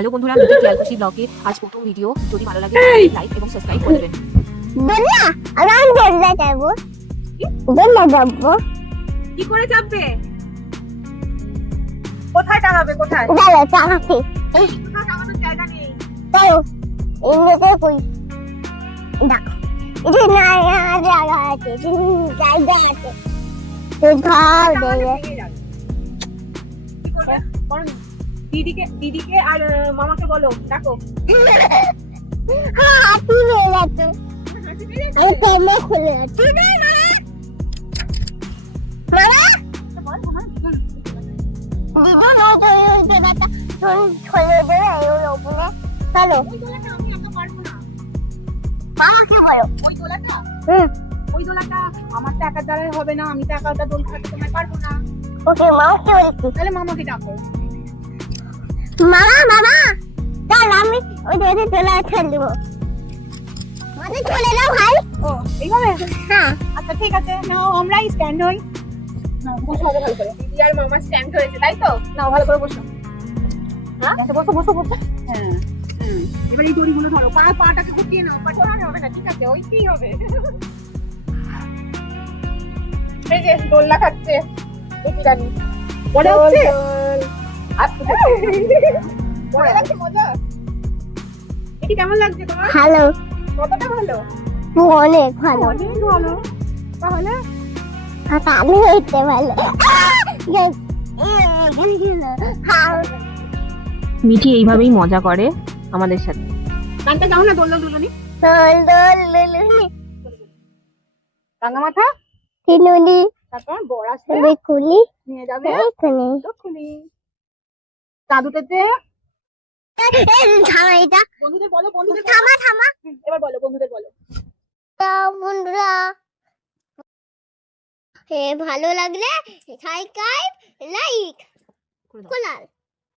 Hello বন্ধুরা, মিঠি টিয়ালকুশি ব্লগে আজ প্রথম ভিডিও। যদি ভালো লাগে লাইক এবং সাবস্ক্রাইব করে দেবেন। দোলনা আমি দোলনা যাবো। দোলনা যাবো। কি করে চাপবে? কোথায় টাঙাবে? কোথায়? দাঁড়া চাকাতে। কোথাও টাঙানোর জায়গা নেই। তাই এমনিতে কই দেখ এটা না জায়গা আছে, জায়গা আছে কোথাও দেবে। দিদিকে আর মামাকে বলো, ডাকো। হ্যাঁ তুই যাচ্ছে আমি কমে খুলে যাচ্ছি মামা দিদি না তো ওই জায়গাটা খুলে দেবে ওই ওপরে চলো মামাকে বলো ওই দোলাটা হুম ওই দোলাটা আমার তো একার দ্বারাই হবে না, আমি তো একা দোল খাতে তোমায় পারবো না। ওকে মামাকে বলছি তাহলে মামাকে ডাকো। মামা মামা চল আমি ওই জায়গায় চলে ছেড়ে দেবো আমাদের চলে যাও ভাই ও এইভাবে? হ্যাঁ আচ্ছা ঠিক আছে, নাও আমরাই স্ট্যান্ড হই। নাও বসো আগে ভালো করে। দিদি আর মামা স্ট্যান্ড হয়েছে, তাই তো? নাও ভালো করে বসো। হ্যাঁ বসো বসো বসো। হ্যাঁ এবার এই দড়িগুলো ধরো, পাটাকে গুটিয়ে নাও। পাটা হবে না, ঠিক আছে, ওইটাই হবে। এই যে দোলনা খাচ্ছে দেখি জানি মজা হচ্ছে। আচ্ছা মজা লাগছে, মজা। এটি কেমন লাগছে তোমার? ভালো কতটা ভালো? অনেক ভালো অনেক ভালো। তাহলে আমি হইতে ভালো মিঠি এইভাবেই মজা করে আমাদের সাথে। গানটা গাও না, দোল দুলুনি। দোল দোল লুলুনি রাঙা মাথা, তিনুনি তারপর বড় আসছে বেকুলি নিয়ে যাবে এখানে দক্ষিণী। চাঁদুটেতে থামা এটা বন্ধুদের বলো, বন্ধুদের বলো। থামা থামা এবার বলো, বন্ধুদের বলো। বন্ধুরা ভালো লাগলে সাবস্ক্রাইব লাইক কোলাল।